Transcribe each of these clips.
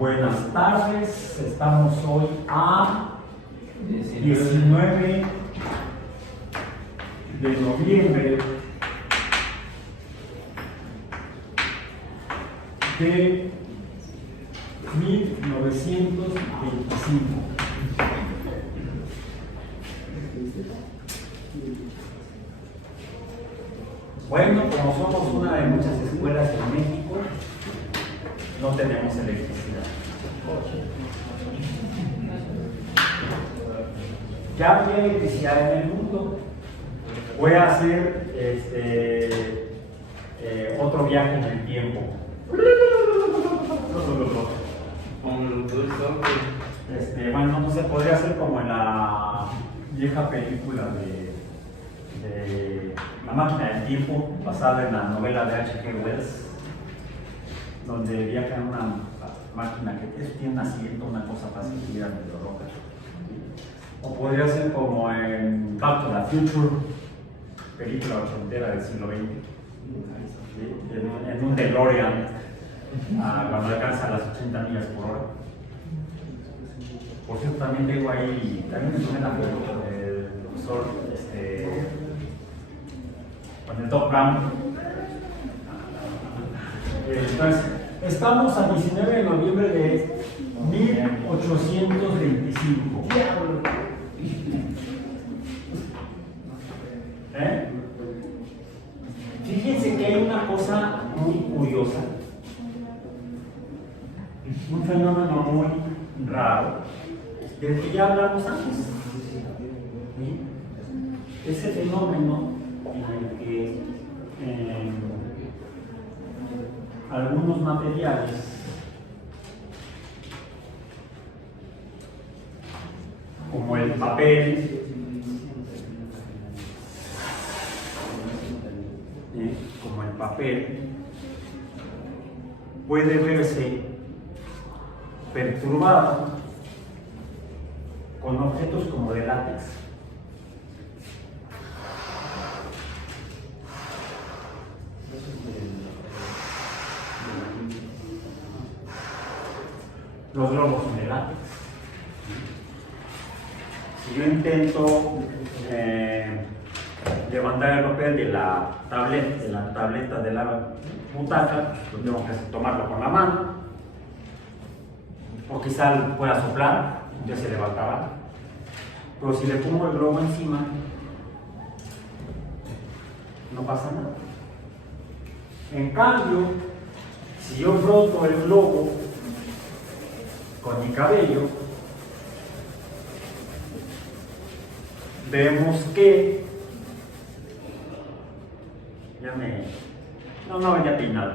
Buenas tardes, estamos hoy a 19 de noviembre de 1925. Bueno, como somos una de muchas escuelas en México, no tenemos electricidad. Ya había electricidad en el mundo. Voy a hacer otro viaje en el tiempo. Bueno, no se podría hacer como en la vieja película de La máquina del tiempo, basada en la novela de H.G. Wells, donde viaja en una máquina que tiene un asiento, una cosa fácil que gira medio roja. O podría ser como en Back to the Future, película ochentera del siglo XX, ¿sí? En un DeLorean, cuando alcanza las 80 millas por hora. Por cierto, también tengo ahí, también me tomé la foto del profesor, con el Doc Brown. Entonces, estamos a 19 de noviembre de 1825. Fíjense que hay una cosa muy curiosa, un fenómeno muy raro, del que ya hablamos antes. ¿Sí? Ese fenómeno en el que algunos materiales como el papel, puede verse perturbado con objetos como de látex. Los globos son de látex. Si yo intento levantar el papel de la tableta de la butaca, pues tengo que tomarlo con la mano, o quizá pueda soplar, ya se levantará. Pero si le pongo el globo encima, no pasa nada. En cambio, si yo froto el globo con mi cabello, vemos que no venía peinado.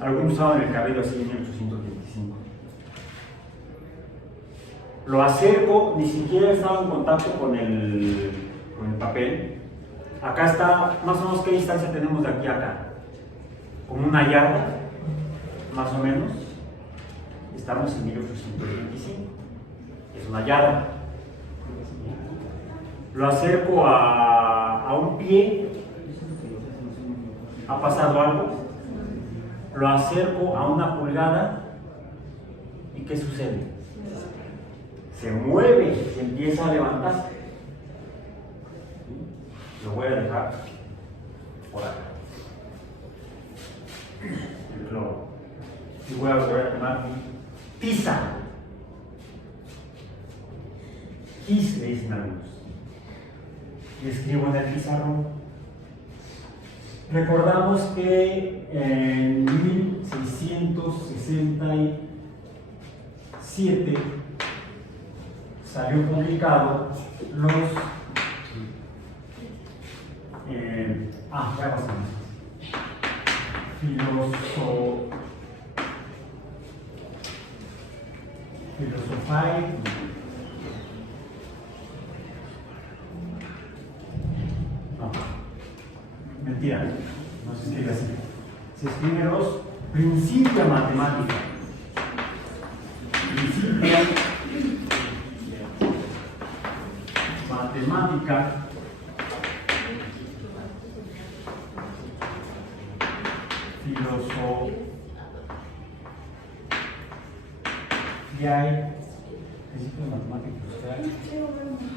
Algunos usaban el cabello así en 1825. Lo acerco, ni siquiera estaba en contacto con el papel. Acá está, más o menos, ¿qué distancia tenemos de aquí a acá? Como una yarda, más o menos. Estamos en 1825. Es una yarda. Lo acerco a un pie. ¿Ha pasado algo? Lo acerco a una pulgada. ¿Y qué sucede? Se mueve y empieza a levantarse. Lo voy a dejar por acá. El globo. Y voy a tomar mi tiza. Tis le dicen algunos. Y escribo en el pizarrón. Recordamos que en 1667 salió publicado los Philosophiae mentira, no se escribe así, se escribe los Principia Mathematica. Principia Mathematica Philosophiae ¿qué hay? Principios matemáticos, ¿qué hay?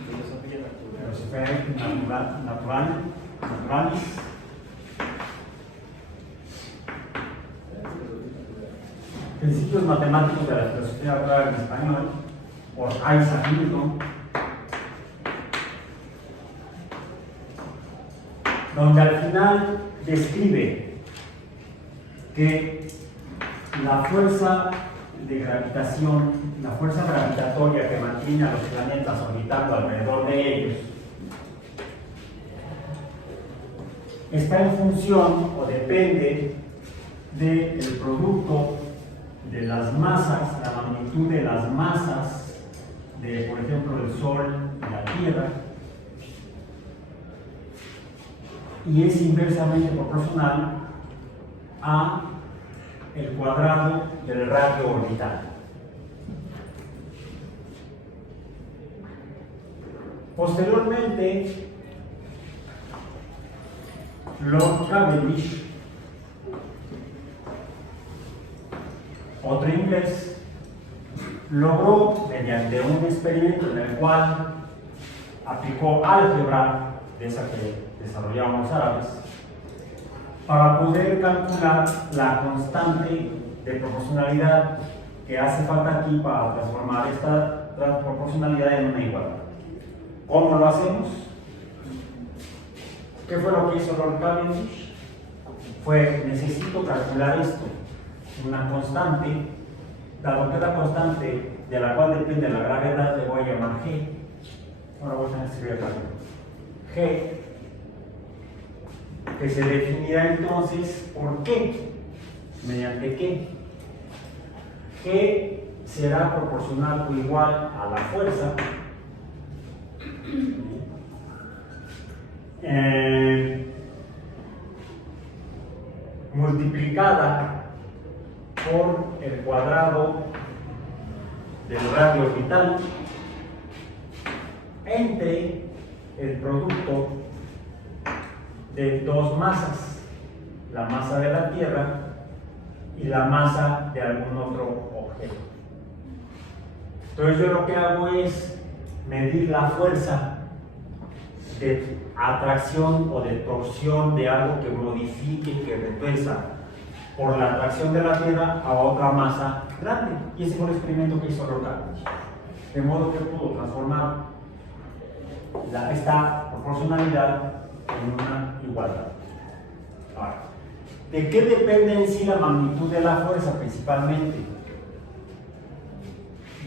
Filosofía naturalis. Principios matemáticos de la filosofía natural en español, por Isaac Newton, donde al final describe que la fuerza de gravitación, la fuerza gravitatoria que mantiene a los planetas orbitando alrededor de ellos, está en función o depende del producto de las masas, la magnitud de las masas de, por ejemplo, el Sol y la Tierra, y es inversamente proporcional a el cuadrado del radio orbital. Posteriormente, Lord Cavendish, otro inglés, logró, mediante un experimento en el cual aplicó álgebra, de esa que desarrollaron los árabes, para poder calcular la constante de proporcionalidad que hace falta aquí para transformar esta proporcionalidad en una igualdad. ¿Cómo lo hacemos? ¿Qué fue lo que hizo Lord Cavendish? Necesito calcular esto, una constante, dado que la constante de la cual depende la gravedad le voy a llamar G. Ahora voy a escribir acá. G, que se definirá entonces por qué, mediante qué. G será proporcional o igual a la fuerza multiplicada por el cuadrado del radio orbital entre el producto de dos masas, la masa de la Tierra y la masa de algún otro objeto. Entonces yo lo que hago es medir la fuerza de atracción o de torsión de algo que modifique, que retuerza por la atracción de la Tierra a otra masa grande. Y ese fue el experimento que hizo Lord Cavendish. De modo que pudo transformar esta proporcionalidad en una igualdad. Ahora, ¿de qué depende en sí la magnitud de la fuerza? Principalmente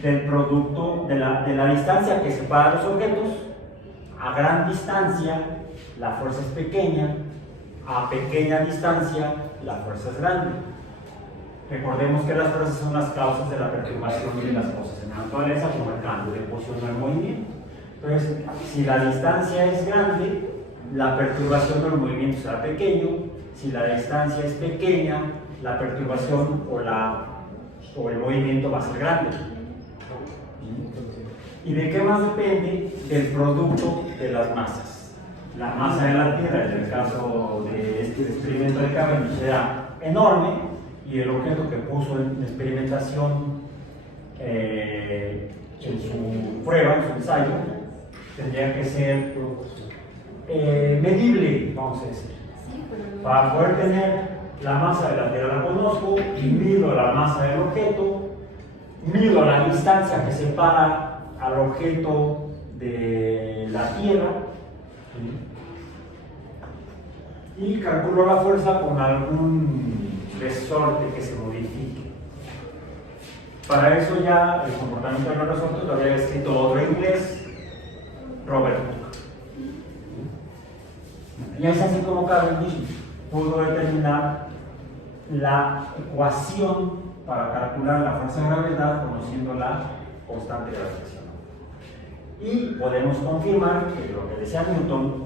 del producto, de la distancia que separa los objetos. A gran distancia la fuerza es pequeña, a pequeña distancia la fuerza es grande. Recordemos que las fuerzas son las causas de la perturbación de las cosas en la naturaleza, como el cambio de posición o el movimiento. Entonces, si la distancia es grande, la perturbación del movimiento será pequeño. Si la distancia es pequeña, la perturbación o el movimiento va a ser grande. ¿Y de qué más depende? Del producto de las masas. La masa de la Tierra, en el caso de este experimento de Cavendish, era enorme, y el objeto que puso en experimentación en su prueba, en su ensayo, tendría que ser medible, vamos a decir. Para poder tener la masa de la Tierra la conozco, y mido la masa del objeto, mido la distancia que separa al objeto de la Tierra, y calculo la fuerza con algún resorte que se modifique. Para eso ya el comportamiento de los resortes lo había escrito otro inglés, Robert Hooke. Y es así como Cavendish pudo determinar la ecuación para calcular la fuerza de gravedad conociendo la constante gravitacional. Y podemos confirmar que lo que decía Newton,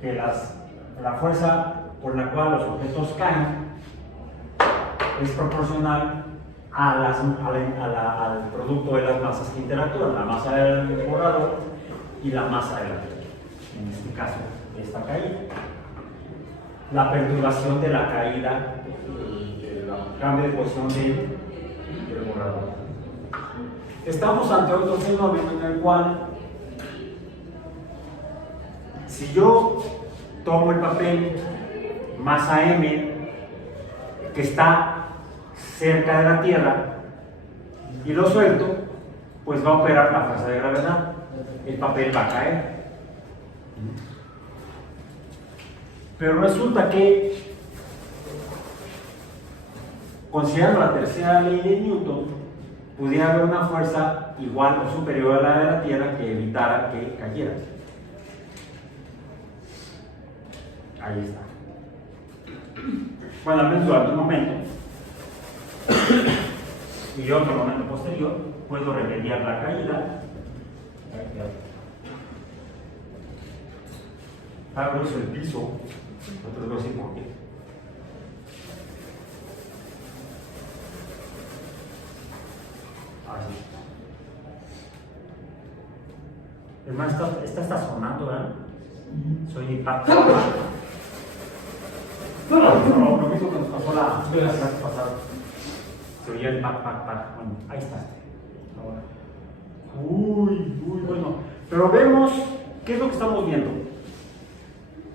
que la fuerza por la cual los objetos caen es proporcional al producto de las masas que interactúan, la masa del borrador y la masa de la Tierra, en este caso esta caída. La perturbación de la caída, el cambio de posición del borrador. estamos ante otro fenómeno en el cual, si yo tomo el papel masa M, que está cerca de la Tierra, y lo suelto, pues va a operar la fuerza de gravedad. El papel va a caer. Pero resulta que, considerando la tercera ley de Newton, pudiera haber una fuerza igual o superior a la de la Tierra que evitara que cayera. Ahí está. Bueno, al menos durante un momento y otro momento posterior puedo remediar la caída. Grueso el piso, no te lo voy a decir por qué. Así. Además, está sonando, ¿verdad? Soy impactado. No, lo mismo que nos pasó la clase pasada. Se oía el pac. Bueno, ahí está. Ahora. Uy, bueno. Pero vemos, ¿qué es lo que estamos viendo?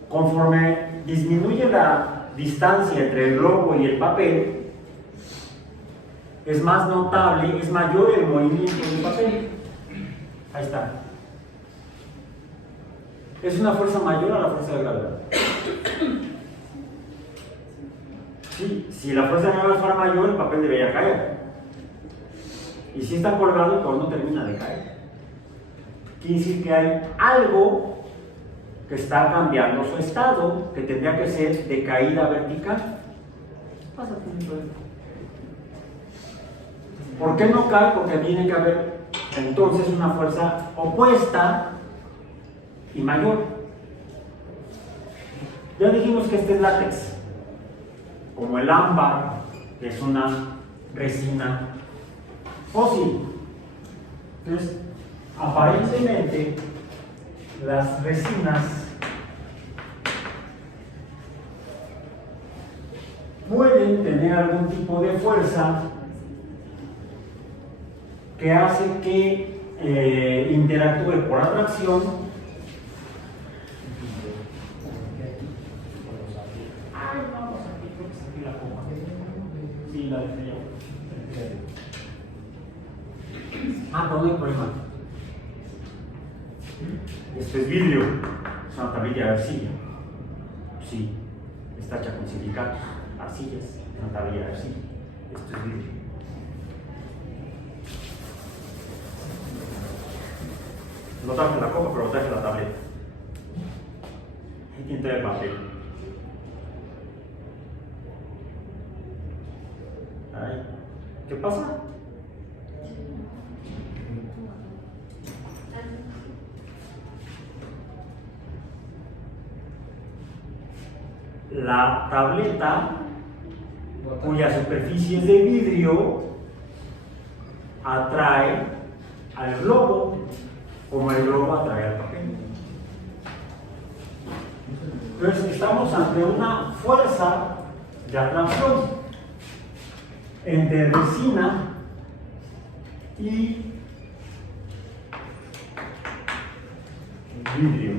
Conforme disminuye la distancia entre el globo y el papel, es más notable, es mayor el movimiento del papel. Ahí está. Es una fuerza mayor a la fuerza de gravedad. Sí, si la fuerza de gravedad fuera mayor, el papel debería caer. Y si está colgado, pues no termina de caer. Quiere decir que hay algo que está cambiando su estado, que tendría que ser de caída vertical. Pásate un momento. ¿Por qué no cae? Porque tiene que haber entonces una fuerza opuesta y mayor. Ya dijimos que este es látex, como el ámbar, que es una resina fósil. Entonces, aparentemente, las resinas pueden tener algún tipo de fuerza que hace que interactúe por atracción. Ay, vamos aquí, creo que saqué la copa. Sí, la dejé yo. Pero no hay problema. Esto es vidrio, es una tablilla de arcilla. Sí, está hecha con silicatos, arcillas, es una tablilla de arcilla. Esto es vidrio. No traje la copa, pero traje la tableta. Ahí tiene el papel. Ahí. ¿Qué pasa? La tableta, cuya superficie es de vidrio, atrae al globo, como el globo atrae al papel. Entonces estamos ante una fuerza de atracción entre resina y vidrio,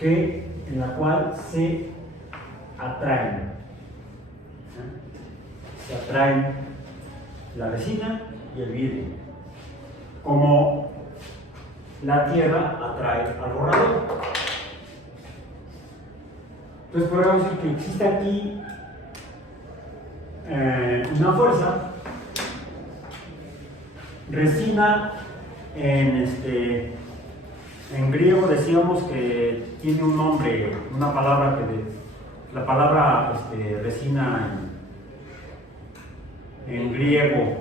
en la cual se atraen. Se atraen la resina y el vidrio, como la tierra atrae al borrador. Entonces podríamos decir que existe aquí una fuerza. Resina en griego decíamos que tiene un nombre, una palabra la palabra resina en griego.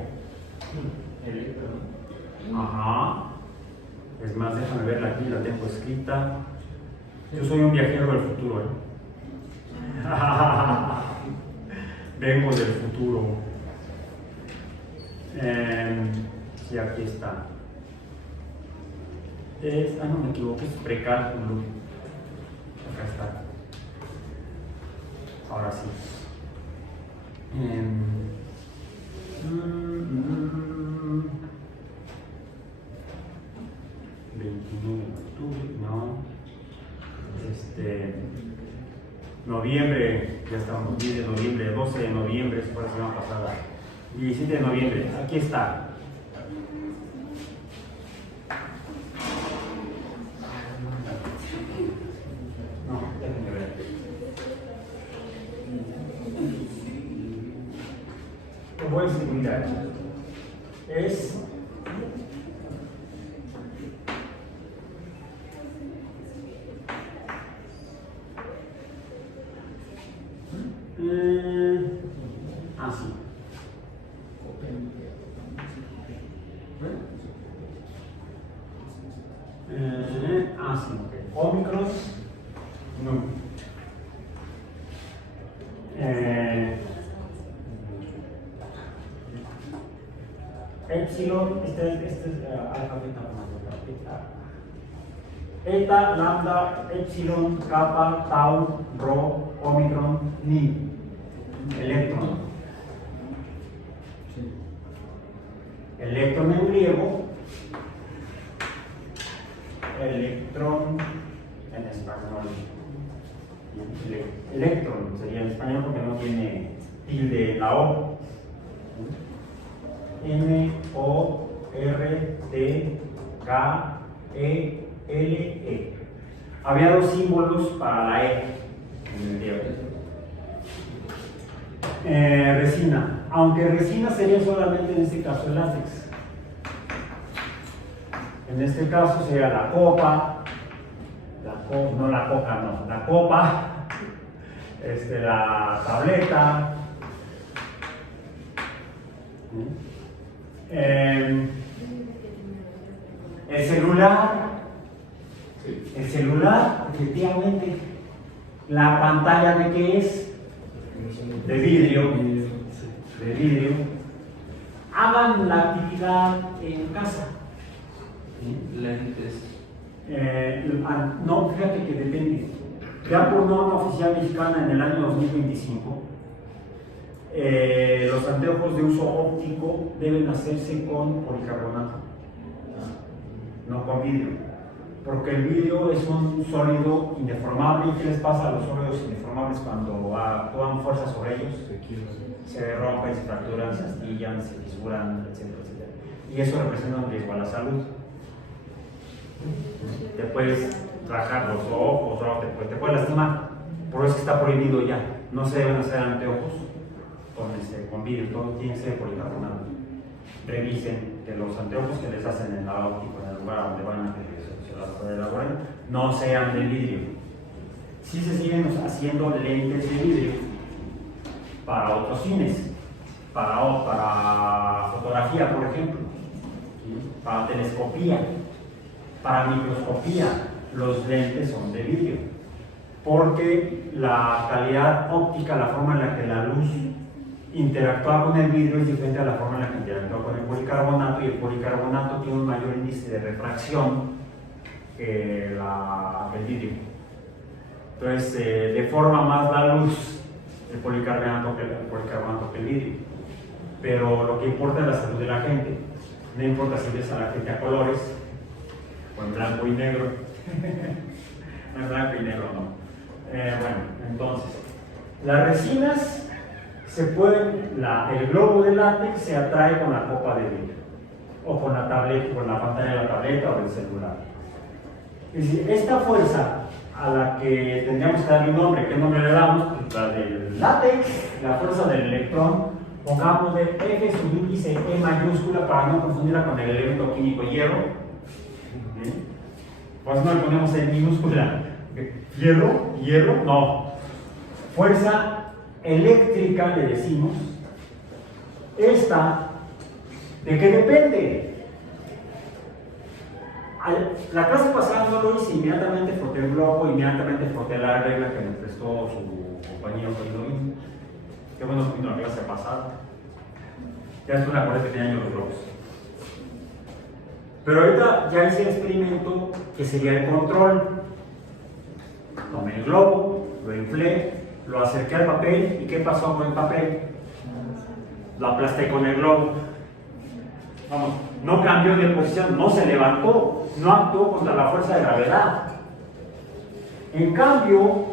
Ajá. Es más, déjame verla aquí, la tengo escrita. Yo soy un viajero del futuro, Vengo del futuro. Sí, aquí está. No me equivoqué, es precálculo. Acá está. Ahora sí. Ya estamos 10 de noviembre, 12 de noviembre, fue la semana pasada. 17 de noviembre, aquí está. No, déjenme ver. Lo voy a seguridad. Es así. Así. Omicron, no. Epsilon, este es alfa, beta, eta, lambda, epsilon, kappa, tau, rho, omicron, ni. Electron. Electron en griego, electrón en español. Electron sería en español porque no tiene tilde en la O. M-O-R-T-K-E-L-E. Había dos símbolos para la E en el griego. Resina, aunque resina sería solamente en este caso el látex. En este caso sería la copa, no la coca, no, la copa, la tableta, el celular, efectivamente, la pantalla de qué es, de vidrio, hagan la actividad en casa. Lentes. No, fíjate que depende. Ya por norma oficial mexicana en el año 2025, los anteojos de uso óptico deben hacerse con policarbonato, no con vidrio, porque el vidrio es un sólido indeformable. ¿Y qué les pasa a los sólidos indeformables cuando actúan fuerza sobre ellos? Se rompen, se fracturan, se astillan, se fisuran, etcétera, etcétera. Y eso representa un riesgo a la salud. Te puedes rajar los ojos, te puedes lastimar. Por eso está prohibido ya. No se deben hacer anteojos con vidrio, todo tiene que ser policarbonato. Revisen que los anteojos que les hacen en la óptica, en el lugar donde van a que se las elaboren, no sean de vidrio. Sí se siguen haciendo lentes de vidrio para otros fines, para fotografía, por ejemplo, para telescopía. Para microscopía, los lentes son de vidrio, porque la calidad óptica, la forma en la que la luz interactúa con el vidrio es diferente a la forma en la que interactúa con el policarbonato, y el policarbonato tiene un mayor índice de refracción que el vidrio. Entonces, deforma más la luz el policarbonato que el vidrio. Pero lo que importa es la salud de la gente. No importa si ves a la gente a colores o en blanco y negro. En blanco y negro no. Bueno, entonces, las resinas se pueden, el globo de látex se atrae con la copa de vidrio, o con la tableta, con la pantalla de la tableta o del celular. Es decir, esta fuerza a la que tendríamos que darle un nombre, ¿qué nombre le damos? Pues la del látex, la fuerza del electrón, pongamos de F subíndice E mayúscula para no confundirla con el elemento químico hierro. Pues no le ponemos en minúscula. Hierro, no. Fuerza eléctrica le decimos. Esta, ¿de qué depende? La clase pasada no lo hice, inmediatamente froté el globo, inmediatamente froté la regla que me prestó su compañero Luis. Qué bueno que vino la clase pasada. Ya es una cosa que tenía yo los globos. Pero ahorita ya hice el experimento que sería el control. Tomé el globo, lo inflé, lo acerqué al papel, ¿y qué pasó con el papel? Lo aplasté con el globo. Vamos, no cambió de posición, no se levantó, no actuó contra la fuerza de gravedad. En cambio,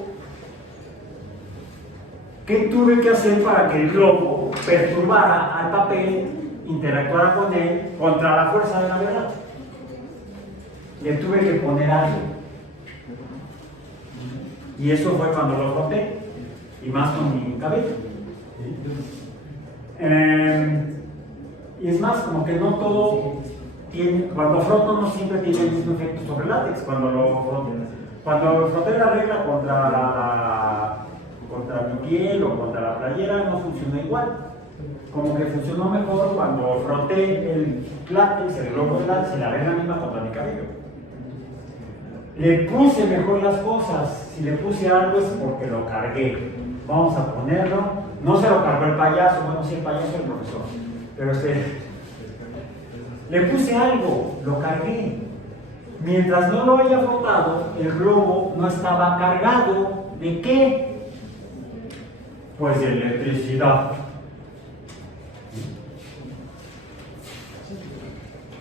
¿Qué tuve que hacer para que el globo perturbara al papel, interactuara con él contra la fuerza de la gravedad? Le tuve que poner algo. Y eso fue cuando lo froté, y más con mi cabello. Y es más, como que no todo tiene, cuando froto no siempre tiene el mismo efecto sobre el látex. Cuando froté la regla contra mi piel o contra la playera no funcionó igual. Como que funcionó mejor cuando froté el látex, el globo de látex y la regla misma contra mi cabello. Le puse mejor las cosas. Si le puse algo es porque lo cargué. Vamos a ponerlo. No se lo cargó el payaso, bueno, sí, el payaso es el profesor. Pero le puse algo, lo cargué. Mientras no lo haya frotado, el globo no estaba cargado. ¿De qué? Pues de electricidad.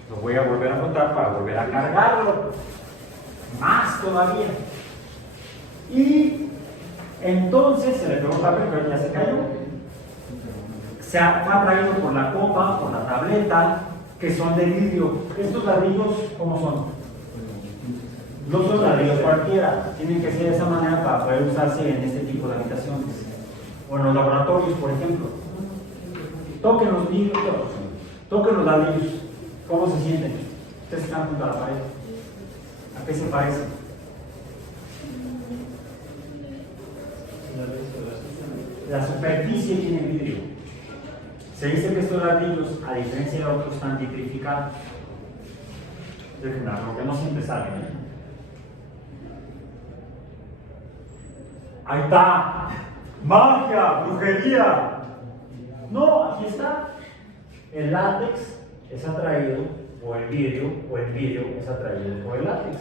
Lo voy a volver a frotar para volver a cargarlo. Más todavía. Y entonces se le pegó el papel, pero ya se cayó. Se ha atraído por la copa, por la tableta, que son de vidrio. Estos ladrillos, ¿cómo son? No son ladrillos cualquiera, tienen que ser de esa manera para poder usarse en este tipo de habitaciones. O en los laboratorios, por ejemplo. Toquen los vidrios, toquen los ladrillos. ¿Cómo se sienten? Ustedes están junto a la pared. ¿A qué se parece? La superficie tiene vidrio. Se dice que estos ladrillos, a diferencia de otros, están vitrificados. Porque no siempre salen. Ahí está. ¡Magia! ¡Brujería! No, aquí está. El látex es atraído por el vidrio, o el vidrio es atraído por el látex.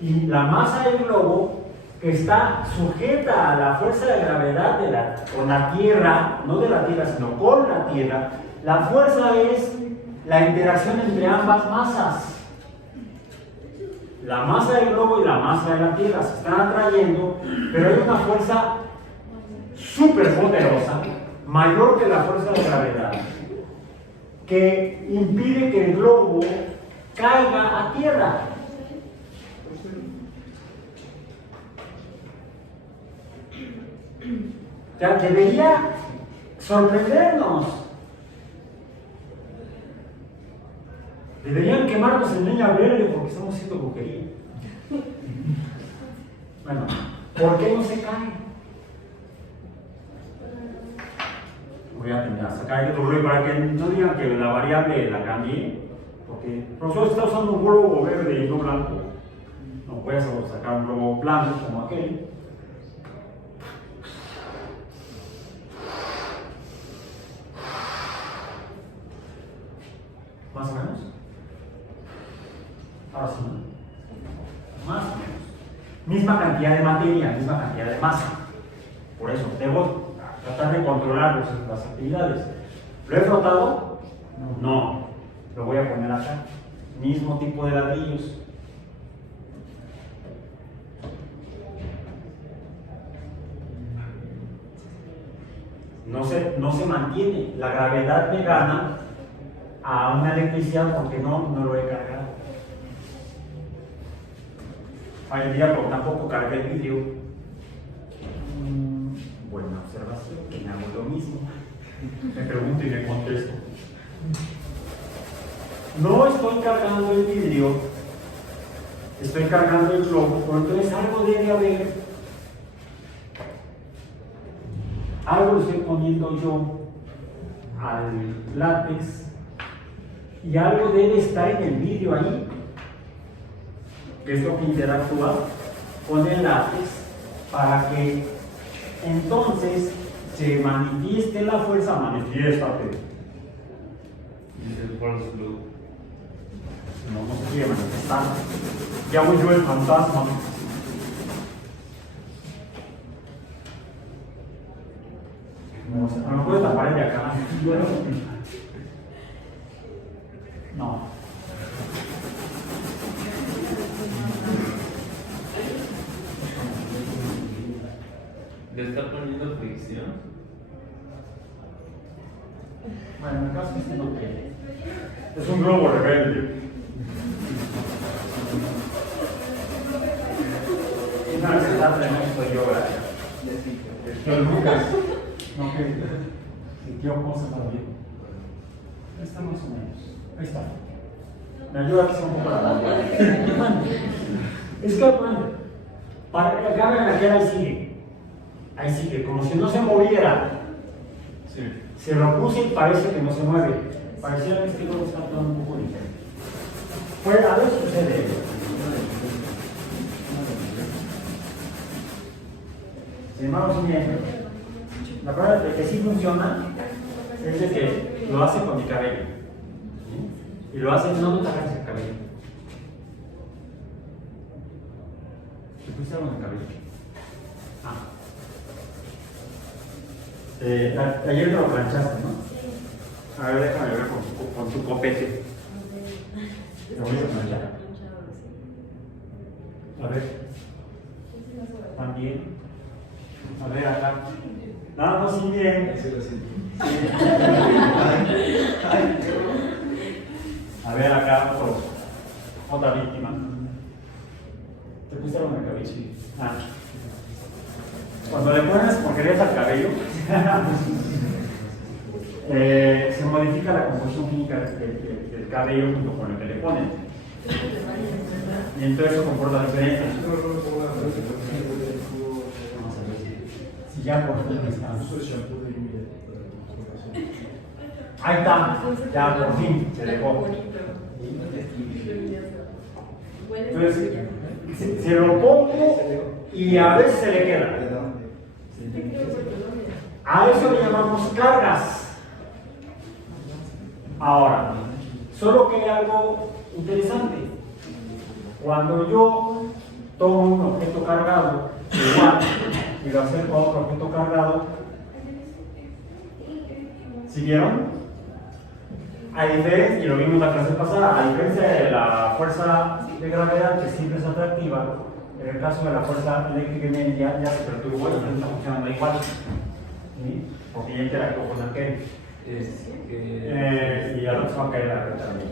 Y la masa del globo, que está sujeta a la fuerza de gravedad con la Tierra, no de la Tierra, sino con la Tierra, la fuerza es la interacción entre ambas masas. La masa del globo y la masa de la Tierra se están atrayendo, pero hay una fuerza súper poderosa, mayor que la fuerza de gravedad, que impide que el globo caiga a tierra. O sea, debería sorprendernos. Deberían quemarnos en leña verde porque estamos haciendo brujería. Bueno, ¿por qué no se cae? Voy a sacar el doble para que no digan que la variable la cambié, porque el profesor está usando un globo verde y no blanco. No puedes sacar un globo blanco como aquel. ¿Más o menos? Ahora sí. Más o menos. Misma cantidad de materia, misma cantidad de masa. Por eso, debo tratar de controlar las actividades. ¿Lo he frotado? No. Lo voy a poner acá. Mismo tipo de ladrillos. No se mantiene. La gravedad me gana a una electricidad porque no lo he cargado. Hoy día tampoco cargué el vidrio. Buena observación, que me hago lo mismo. Me pregunto y me contesto. No estoy cargando el vidrio, estoy cargando el globo, pero entonces algo debe haber. Algo le estoy poniendo yo al látex y algo debe estar en el vidrio ahí, que es lo que interactúa con el látex para que entonces se manifieste la fuerza. Manifiéstate. Dice el falso blue. No se quiere manifestar. Ya huyó el fantasma. A lo mejor es la pared de acá. No. Le está poniendo fricción. fricción? Bueno, en el caso es que no tiene. Es un globo rebelde. Una vez que está tremendo yo, el tío Lucas. No, que el tío José también. Ahí está más o menos. Ahí está. Me ayuda que sea un poco la mano. Es que, bueno, para que acabe la que ahí sigue. Ahí sigue, como si no se moviera. Sí. Se lo puse y parece que no se mueve. Parecía que este globo está todo un poco diferente. Pues a ver si sucede. Sin embargo, sí me... La prueba de que sí funciona es de que lo hace con mi cabello. ¿Sí? Y lo hace no te agarres el cabello. ¿Te pusiste algo en el cabello? Ayer te lo planchaste, ¿no? A ver, déjame ver con tu copete. Te voy a planchar. A ver. También. A ver, acá. No, sí, bien. A ver, acá, otra víctima. ¿Te pusiste algo en el cabello? Ah. Cuando le pones porquerías al cabello, se modifica la composición química del cabello junto con el que le ponen. Y entonces eso comporta diferencia. Vamos a ver si ya por fin está. Ahí está, ya por fin se dejó. Entonces, se lo pongo y a veces se le queda. A eso le llamamos cargas. Ahora, solo que hay algo interesante. Cuando yo tomo un objeto cargado, igual, y lo acerco a otro objeto cargado, ¿siguieron? A diferencia, y lo vimos en la clase pasada, a diferencia de la fuerza de gravedad, que siempre es atractiva, en el caso de la fuerza eléctrica ya se perturbó y no está funcionando igual. ¿Sí? Porque ya interactuó con aquel. Y al otro se va a caer la red también.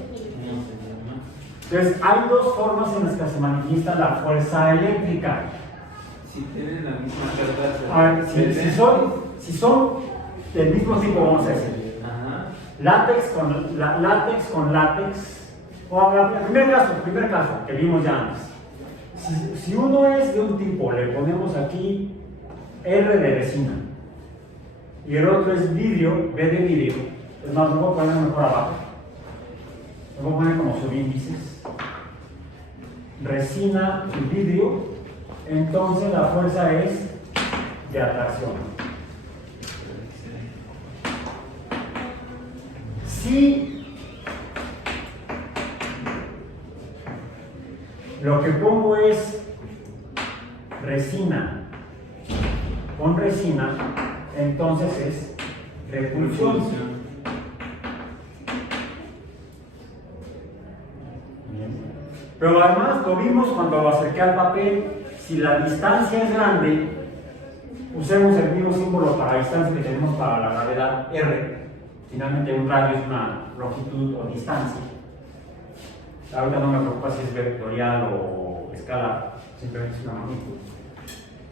Entonces, hay dos formas en las que se manifiesta la fuerza eléctrica. Si tienen la misma carga. A ver, si son del mismo tipo, vamos a decir. Látex con látex. O el primer caso que vimos ya antes. Si uno es de un tipo, le ponemos aquí R de resina. Y el otro es vidrio, B de vidrio. Es más, lo voy a poner mejor abajo. Lo voy a poner como subíndices. Resina y vidrio. Entonces la fuerza es de atracción. Si lo que pongo es resina con resina, entonces es repulsión. Bien. Pero además lo vimos cuando lo acerqué al papel. Si la distancia es grande, usemos el mismo símbolo para la distancia que tenemos para la gravedad R. Finalmente un radio es una longitud o distancia. Ahorita no me preocupa si es vectorial o escalar, simplemente es una magnitud.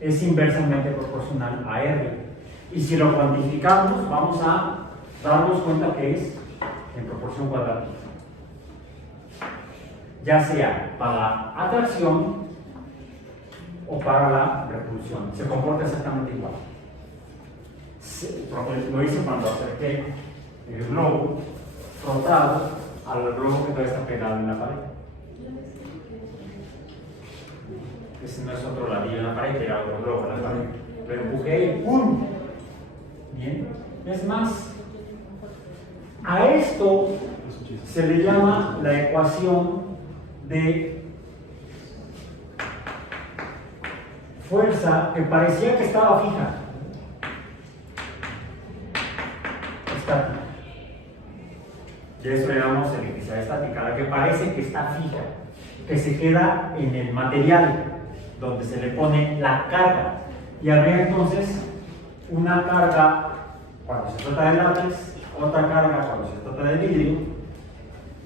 Es inversamente proporcional a R. Y si lo cuantificamos, vamos a darnos cuenta que es en proporción cuadrática. Ya sea para la atracción o para la repulsión. Se comporta exactamente igual. Lo hice cuando acerqué el globo frotado al globo que todavía está pegado en la pared. Ese no es otro ladrillo en la pared, era otro globo en la pared. Lo empujé y ¡pum! Bien. Es más, a esto se le llama la ecuación de fuerza que parecía que estaba fija. Estática. Y eso le llamamos electricidad estática, la que parece que está fija, que se queda en el material donde se le pone la carga. Y habría entonces una carga cuando se trata de látex, otra carga cuando se trata de vidrio,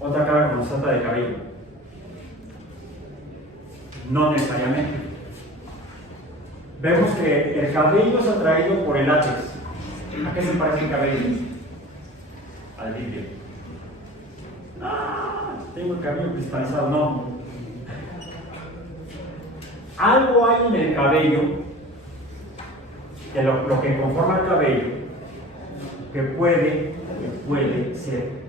otra carga cuando se trata de cabello. No necesariamente. Vemos que el cabello es atraído por el látex. ¿A qué se parece el cabello? Al vidrio. Ah, tengo el cabello cristalizado. No. Algo hay en el cabello, de lo que conforma el cabello, que puede ser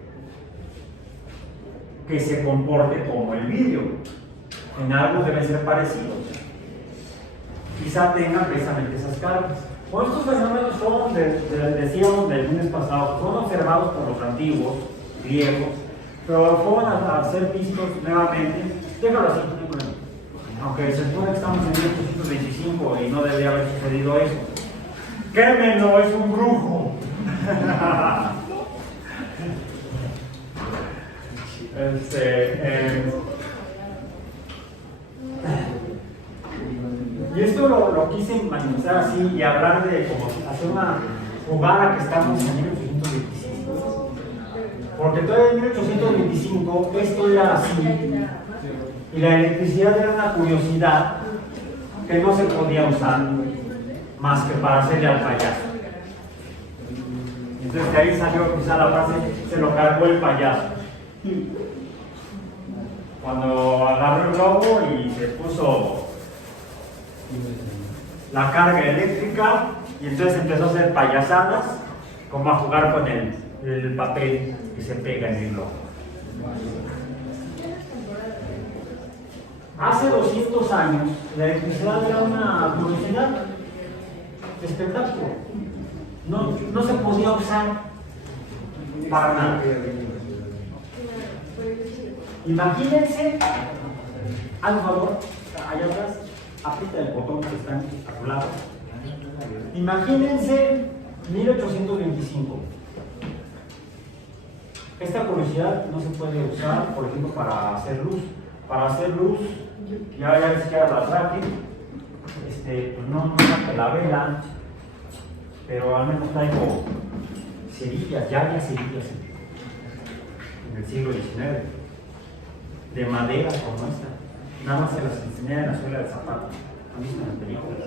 que se comporte como el vidrio. En algo deben ser parecidos. Quizá tengan precisamente esas cargas. Bueno, estos fenómenos son, decíamos del lunes pasado, son observados por los antiguos, griegos, pero fueron a ser vistos nuevamente. Déjalo así, aunque se supone que estamos en 1825 y no debería haber sucedido eso. ¡Quémelo! ¡Es un brujo! Y esto lo quise manifestar así y hablar de como hacer una jugada que estamos en 1825. Porque todavía en 1825 esto era así y la electricidad era una curiosidad que no se podía usar más que para hacerle al payaso. Entonces de ahí salió quizá la frase, se lo cargó el payaso. Cuando agarró el globo y se puso la carga eléctrica y entonces empezó a hacer payasadas, como a jugar con el papel que se pega en el globo. Hace 200 años la electricidad era una curiosidad de espectáculo. No se podía usar para nada. Imagínense, al favor, allá atrás, aprieta el botón que está a tu lado. Imagínense 1825. Esta curiosidad no se puede usar, por ejemplo, para hacer luz. Para hacer luz, ya ni siquiera la traje, pues no saque la vela, pero al menos traigo cerillas, ya había cerillas en el siglo XIX, de madera como esta. Nada más se las enseñé en la suela del zapato, han visto en las películas.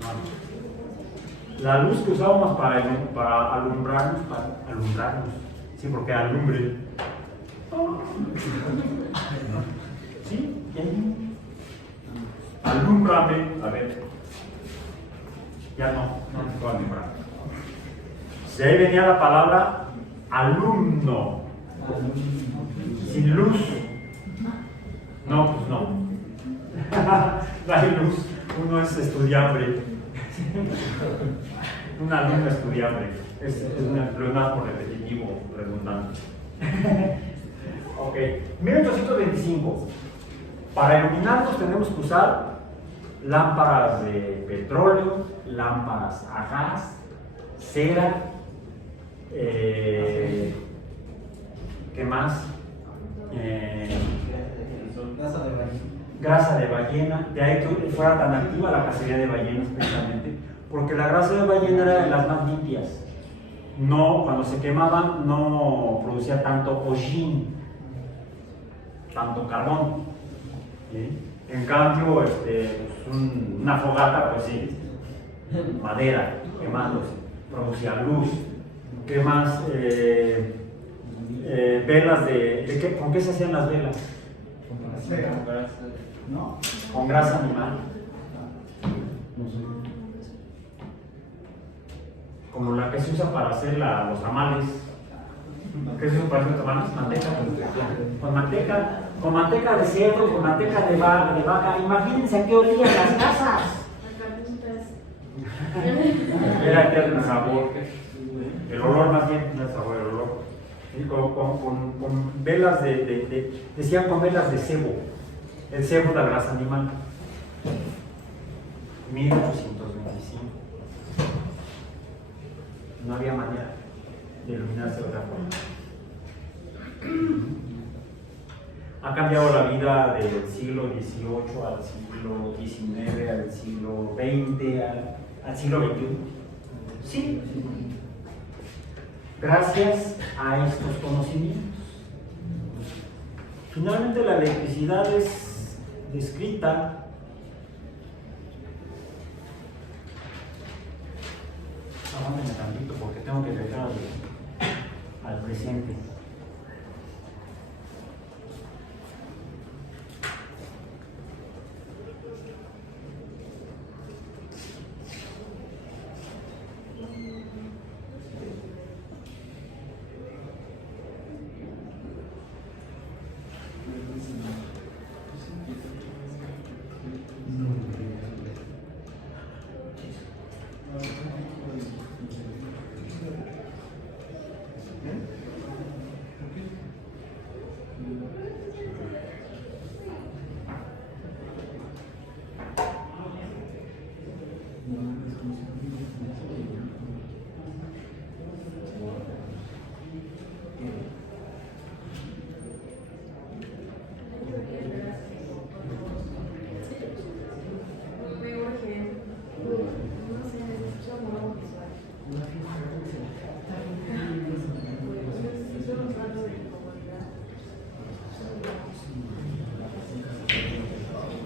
No. La luz que usábamos para alumbrarnos, sí, porque alumbre. ¿Sí? ¿Quién? Alúmbrame. A ver. Ya no te puedo alumbrar. De ahí venía la palabra alumno. Sin luz. No, pues no. No hay luz. Uno es estudiante. Un alumno estudiante. Es un pleonasmo repetitivo, redundante. Ok, 1825. Para iluminarnos tenemos que usar lámparas de petróleo, lámparas a gas, cera, ¿qué más? Grasa de ballena. De ahí que fuera tan activa la cacería de ballenas precisamente, porque la grasa de ballena era de las más limpias. No, cuando se quemaban no producía tanto hollín, tanto carbón. ¿Sí? En cambio, una fogata, pues sí, madera quemándose, producía luz. ¿Qué más? Velas ¿con qué se hacían las velas? ¿No? Con grasa animal. No sé. Como la que se usa para hacer los tamales. ¿Qué se usa para hacer los tamales? Manteca. Con manteca de cerdo, con manteca de vaca. Imagínense a qué olían las casas. Era eterno el sabor. El olor más bien, no el sabor, el olor. ¿Sí? Con velas decían con velas de cebo. El cebo es la grasa animal. 1825. No había manera de iluminarse de otra forma. Ha cambiado la vida del siglo XVIII al siglo XIX, al siglo XX, al siglo XXI. Sí. Gracias a estos conocimientos. Finalmente la electricidad es descrita aguántenme tantito porque tengo que regresar al presente.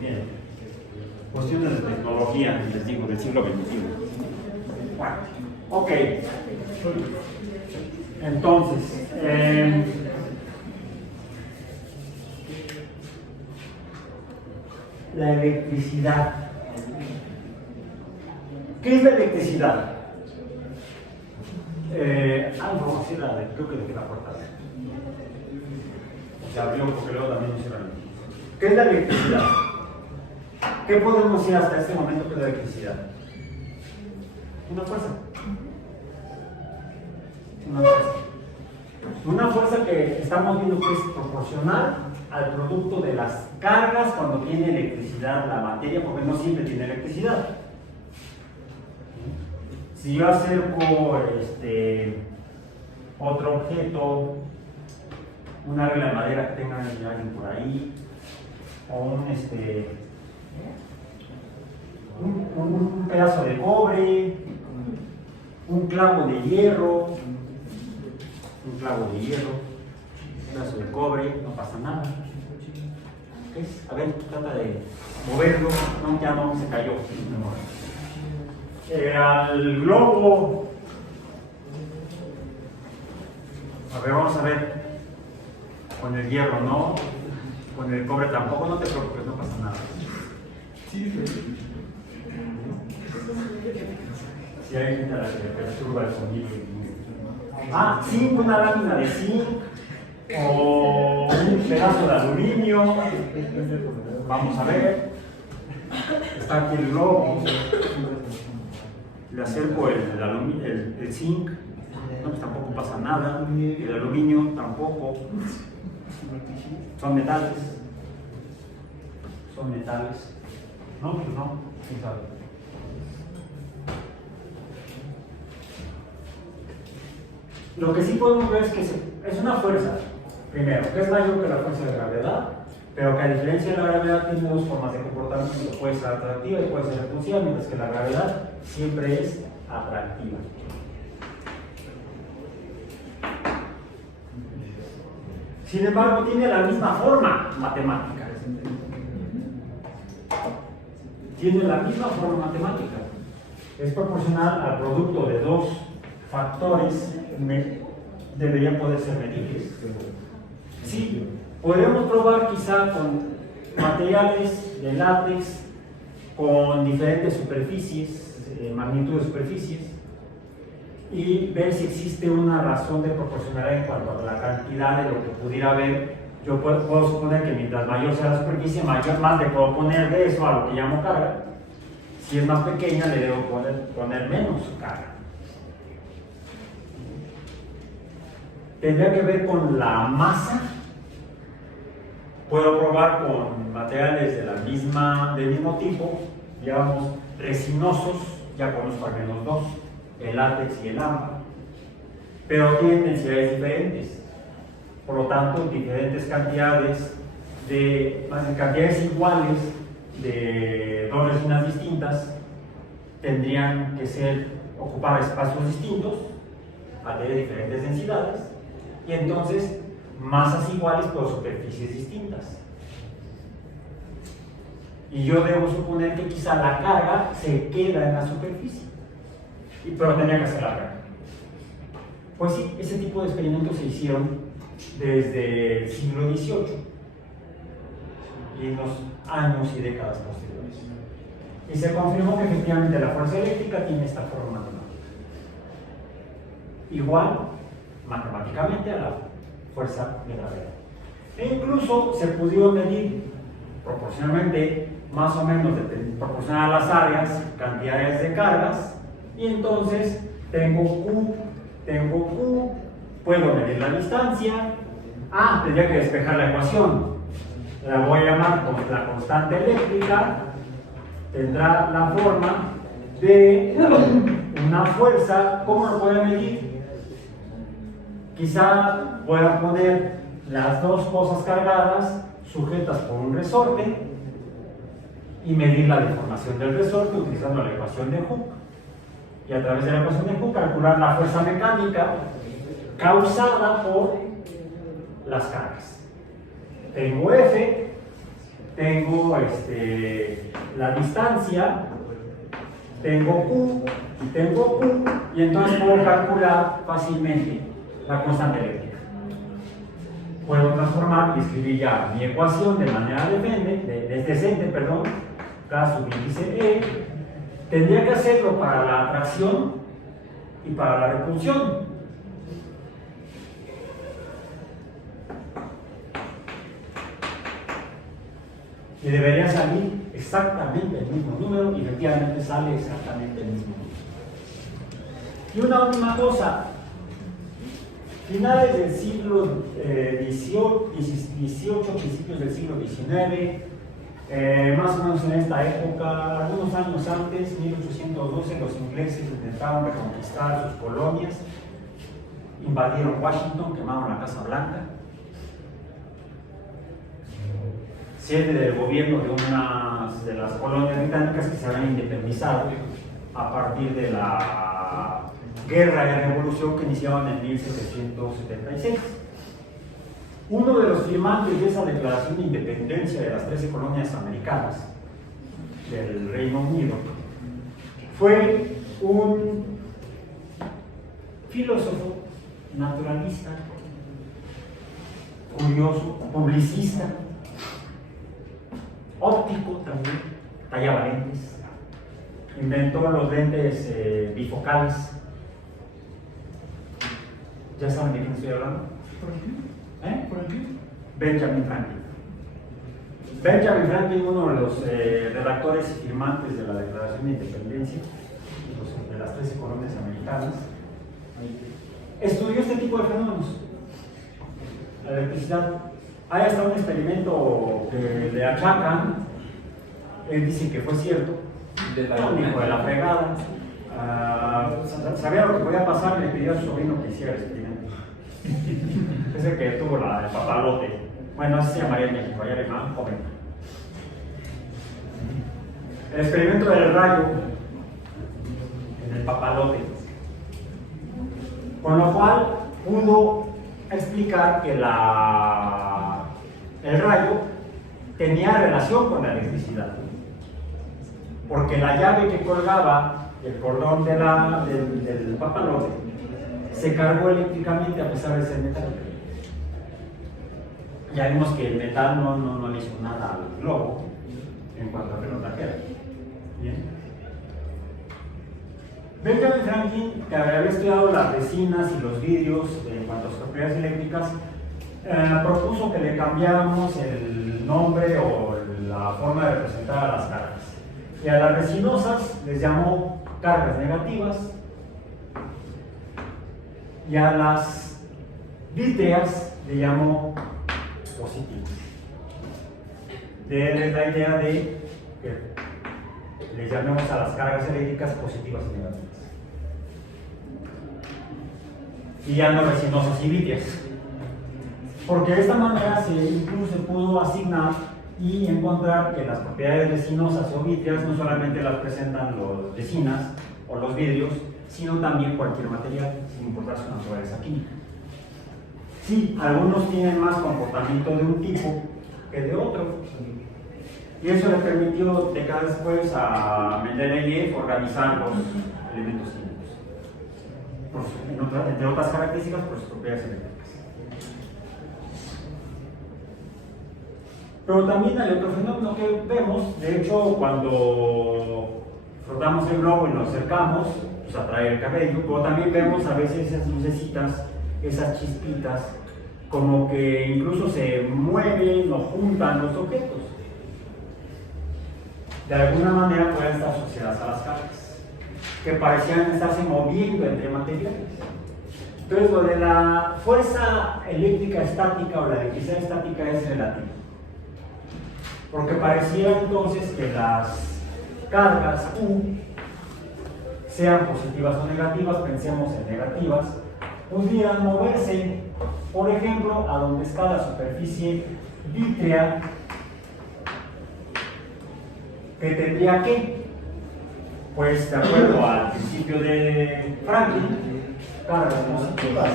Bien, cuestiones de tecnología, les digo, del siglo XXI. Bueno, ok. Entonces, la electricidad. ¿Qué es la electricidad? No, sí, creo que dejé la puerta. Se abrió porque luego también se cerraron. ¿Qué es la electricidad? ¿Qué podemos decir hasta este momento que es la electricidad? Una fuerza. Una fuerza. Una fuerza que estamos viendo que es proporcional al producto de las cargas cuando tiene electricidad la materia, porque no siempre tiene electricidad. Si yo acerco otro objeto, una regla de madera que tenga alguien por ahí, o un pedazo de cobre, un clavo de hierro, un pedazo de cobre, no pasa nada. A ver, trata de moverlo, no, ya no, se cayó. Al globo, a ver, vamos a ver, con el hierro no, con el cobre tampoco, no te preocupes, no pasa nada. Si hay gente a la que perturba el sonido. Zinc, una lámina de zinc o un pedazo de aluminio. Vamos a ver. Está aquí el globo. Le acerco el zinc. No, pues tampoco pasa nada. El aluminio tampoco. Son metales. No, pues no. ¿Quién sabe? Lo que sí podemos ver es que es una fuerza, primero, que es mayor que la fuerza de gravedad, pero que a diferencia de la gravedad tiene dos formas de comportamiento, puede ser atractiva y puede ser repulsiva, mientras que la gravedad siempre es atractiva. Sin embargo, tiene la misma forma matemática. Es proporcional al producto de dos factores, deberían poder ser medibles. Sí, podríamos probar quizá con materiales de látex con diferentes superficies, magnitud de superficies, y ver si existe una razón de proporcionalidad en cuanto a la cantidad de lo que pudiera haber. Yo puedo suponer que mientras mayor sea la superficie, más le puedo poner de eso a lo que llamo carga. Si es más pequeña, le debo poner menos carga. Tendría que ver con la masa. Puedo probar con materiales del mismo tipo, digamos resinosos, ya conozco al menos dos, el látex y el ámbar, pero tienen densidades diferentes, por lo tanto diferentes cantidades iguales de dos resinas distintas tendrían que ser ocupaba espacios distintos, a tener diferentes densidades, y entonces masas iguales pero superficies distintas. Y yo debo suponer que quizá la carga se queda en la superficie, pero tenía que hacer la carga. Pues sí, ese tipo de experimentos se hicieron desde el siglo XVIII y en los años y décadas posteriores. Y se confirmó que efectivamente la fuerza eléctrica tiene esta forma matemática. Igual, matemáticamente, a la fuerza de gravedad. E incluso se pudieron medir proporcionalmente, más o menos proporcional a las áreas, cantidades de cargas, y entonces tengo Q, puedo medir la distancia. Tendría que despejar la ecuación. La voy a llamar como la constante eléctrica. Tendrá la forma de una fuerza. ¿Cómo lo puedo medir? Quizá pueda poner las dos cosas cargadas sujetas por un resorte y medir la deformación del resorte utilizando la ecuación de Hooke. Y a través de la ecuación de Hooke calcular la fuerza mecánica causada por las cargas. Tengo F, tengo la distancia, tengo Q y entonces puedo calcular fácilmente la constante eléctrica. Puedo transformar y escribir ya mi ecuación de manera decente, K sub índice E. Tendría que hacerlo para la atracción y para la repulsión. Y debería salir exactamente el mismo número, y efectivamente sale exactamente el mismo número. Y una última cosa, finales del siglo XVIII, principios del siglo XIX, más o menos en esta época, algunos años antes, 1812, los ingleses intentaron reconquistar sus colonias, invadieron Washington, quemaron la Casa Blanca, sede del gobierno de unas de las colonias británicas que se habían independizado a partir de la guerra de revolución que iniciaban en 1776. Uno de los firmantes de esa declaración de independencia de las 13 colonias americanas del Reino Unido fue un filósofo, naturalista, curioso, publicista, óptico también, tallaba lentes, inventó los lentes bifocales. ¿Ya saben de quién estoy hablando? ¿Por aquí? Benjamin Franklin. Benjamin Franklin, uno de los redactores y firmantes de la Declaración de Independencia de las 13 colonias americanas, estudió este tipo de fenómenos. La electricidad. Hay hasta un experimento que le achacan, él dice que fue cierto, hijo de la fregada, sabía lo que podía pasar y le pidió a su sobrino que hiciera el experimento. Ese que tuvo el papalote, bueno, así se llamaría en México, allá alemán, joven. El experimento del rayo en el papalote, con lo cual pudo explicar que el rayo tenía relación con la electricidad, porque la llave que colgaba el cordón del papalote se cargó eléctricamente a pesar de ser metálica. Ya vimos que el metal no le hizo nada al globo en cuanto a que lo trajera. Bien. Benjamin Franklin, que había estudiado las resinas y los vidrios en cuanto a sus propiedades eléctricas, propuso que le cambiáramos el nombre o la forma de representar a las cargas. Y a las resinosas les llamó cargas negativas, y a las vítreas le llamó positivas. De él es la idea de que les llamemos a las cargas eléctricas positivas y negativas. Y ya no resinosas y vítreas. Porque de esta manera incluso se pudo asignar y encontrar que las propiedades resinosas o vítreas no solamente las presentan las resinas o los vidrios, sino también cualquier material, sin importar su naturaleza química. Sí, algunos tienen más comportamiento de un tipo que de otro. Y eso le permitió décadas después a Mendeleev organizar los elementos químicos, entre otras características, por sus propiedades eléctricas. Pero también hay otro fenómeno que vemos, de hecho, cuando frotamos el globo y lo acercamos, pues atrae el cabello, pero también vemos a veces esas lucecitas, esas chispitas, como que incluso se mueven o juntan los objetos. De alguna manera pueden estar asociadas a las cargas, que parecían estarse moviendo entre materiales. Entonces, lo de la fuerza eléctrica estática o la electricidad estática es relativo. Porque pareciera entonces que las cargas U, sean positivas o negativas, pensemos en negativas, pudieran moverse, por ejemplo, a donde está la superficie vítrea, que tendría que, pues de acuerdo al principio de Franklin, cargas positivas.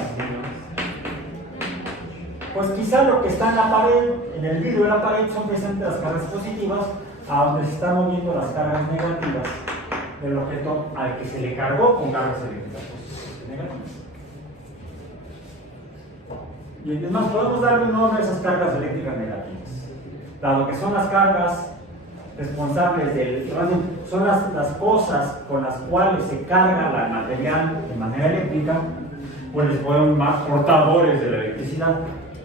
Pues quizá lo que está en la pared, en el vidrio de la pared, son precisamente las cargas positivas, a donde se están moviendo las cargas negativas del objeto al que se le cargó con cargas eléctricas positivas negativas. Y además podemos darle un nombre a esas cargas eléctricas negativas, dado que son las cargas responsables del, son las cosas con las cuales se carga el material de manera eléctrica, pues les podemos llamar portadores de la electricidad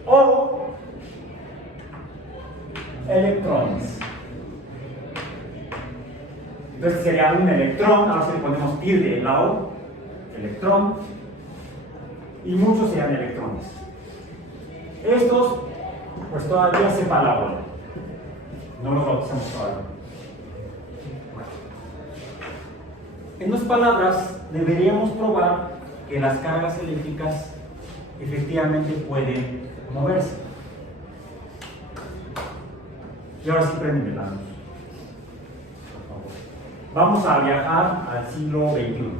o electrones. Entonces sería un electrón, ahora si le ponemos tilde en la O, electrón, y muchos serían electrones. Estos, pues todavía se palabran, no los bautizamos todavía. En otras palabras, deberíamos probar que las cargas eléctricas efectivamente pueden moverse. Y ahora sí prenden la luz. Vamos a viajar al siglo XXI.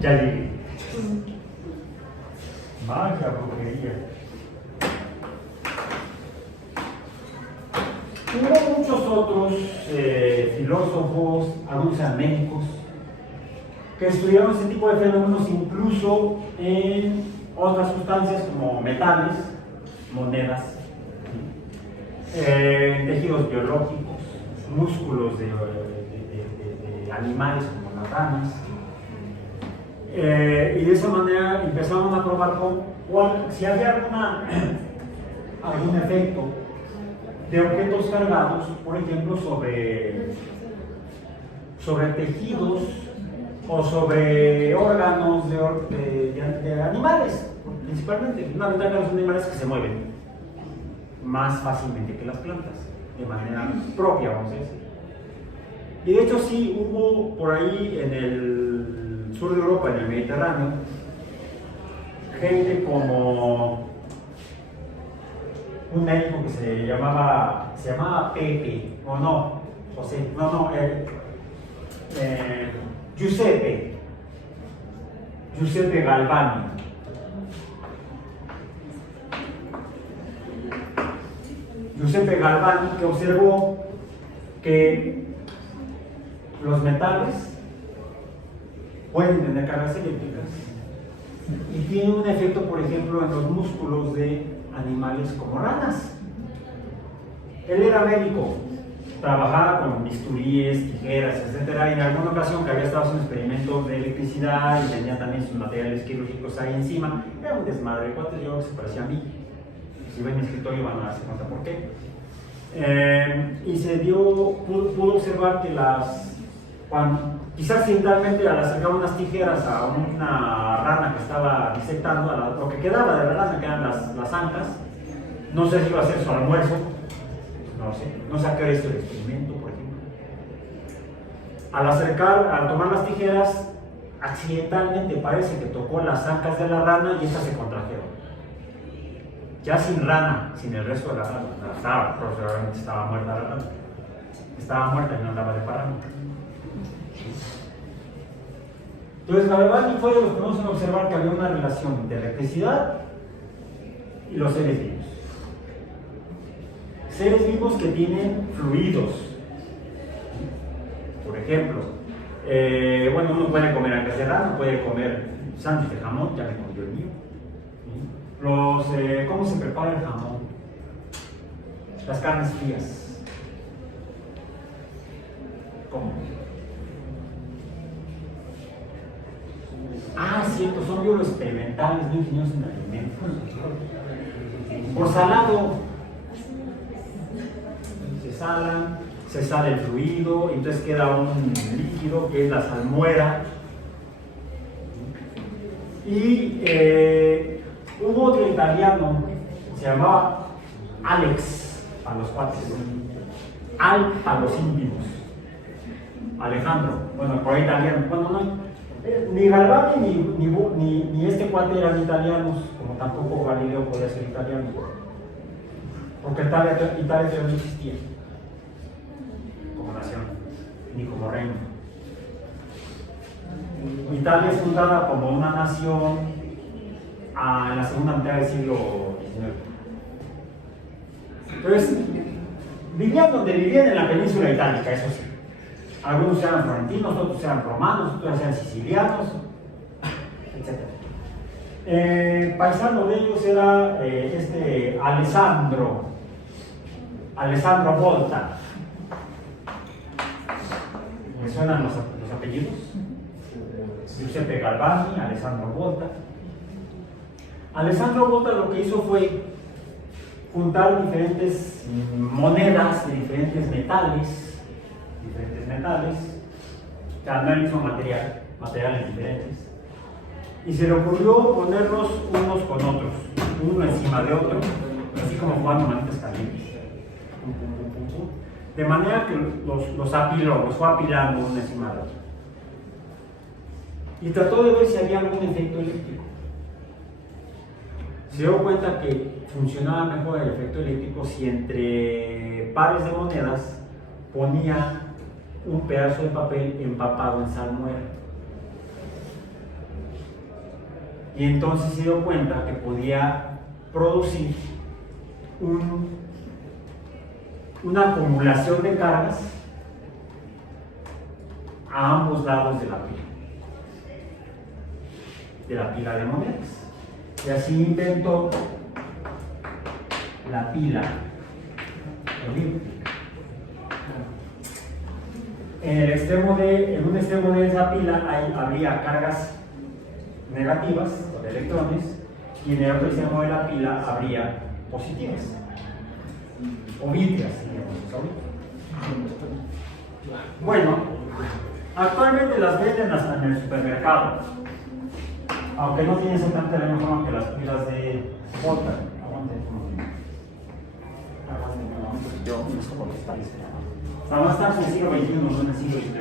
Ya llegué. Magia, brujería. Hubo muchos otros filósofos, algunos eran médicos, que estudiaron este tipo de fenómenos incluso en otras sustancias como metales, monedas, tejidos biológicos, músculos de animales como las ranas. Y de esa manera empezaron a probar si había algún efecto de objetos cargados, por ejemplo, sobre tejidos o sobre órganos de animales, principalmente. Una ventaja de los animales es que se mueven más fácilmente que las plantas, de manera propia, vamos a decir. Y de hecho sí hubo por ahí en el sur de Europa, en el Mediterráneo, gente como un médico que se llamaba Pepe, o no, José, Giuseppe Galvani. Giuseppe Galvani, que observó que los metales pueden tener cargas eléctricas y tienen un efecto, por ejemplo, en los músculos de animales como ranas. Él era médico, trabajaba con bisturíes, tijeras, etcétera, y en alguna ocasión que había estado haciendo experimentos de electricidad y tenía también sus materiales quirúrgicos ahí encima, era un desmadre. ¿Cuántos yo que se parecía a mí? Si ven mi escritorio van a darse cuenta por qué. Y pudo observar que quizás accidentalmente al acercar unas tijeras a una rana que estaba disectando, lo que quedaba de la rana, que eran las ancas, no sé si iba a ser su almuerzo, no sé a qué hora hizo el experimento, por ejemplo. Al tomar las tijeras, accidentalmente parece que tocó las ancas de la rana y estas se contrajeron. Ya sin rana, sin el resto de la rana, probablemente estaba muerta la rana. Estaba muerta y no andaba de parando. Entonces Galvani fue de los primeros en observar que había una relación entre electricidad y los seres vivos. Seres vivos que tienen fluidos. Por ejemplo, bueno, uno puede comer alcacerrano, puede comer sándwich de jamón, ya me comió el mío. ¿Cómo se prepara el jamón? Las carnes frías. ¿Cómo? Ah, cierto, son biólogos experimentales, no ingenieros en alimentos. Por salado. Se sala el fluido, entonces queda un líquido que es la salmuera. Y hubo otro italiano, se llamaba Alex, para los cuates, Al para los íntimos, Alejandro, bueno, por ahí italiano, bueno, no, ni Galvani ni este cuate eran italianos, como tampoco Galileo podía ser italiano, porque Italia todavía no existía como nación, ni como reino. Italia es fundada como una nación en la segunda mitad del siglo XIX. Entonces, vivían donde vivían en la península itálica, eso sí. Algunos eran florentinos, otros eran romanos, otros eran sicilianos, etc. Paisano de ellos era Alessandro Volta. ¿Me suenan los apellidos? Giuseppe Galvani, Alessandro Volta. Alessandro Volta lo que hizo fue juntar diferentes monedas de diferentes metales, que andan son materiales diferentes, y se le ocurrió ponerlos unos con otros, uno encima de otro, así como jugando manitas calientes. De manera que los apiló, los fue apilando uno encima de otro. Y trató de ver si había algún efecto eléctrico. Se dio cuenta que funcionaba mejor el efecto eléctrico si entre pares de monedas ponía un pedazo de papel empapado en salmuera. Y entonces se dio cuenta que podía producir una acumulación de cargas a ambos lados de la pila de monedas. Y así inventó la pila eléctrica. En un extremo de esa pila habría cargas negativas de electrones, y en el otro extremo de la pila habría positivas o vítreas, digamos. Bueno, actualmente las venden hasta en el supermercado, aunque no tienen exactamente la misma forma que las pilas de Volta. Yo no sé por qué está diseñado. Además estamos en el siglo XXI, no en el siglo XIX.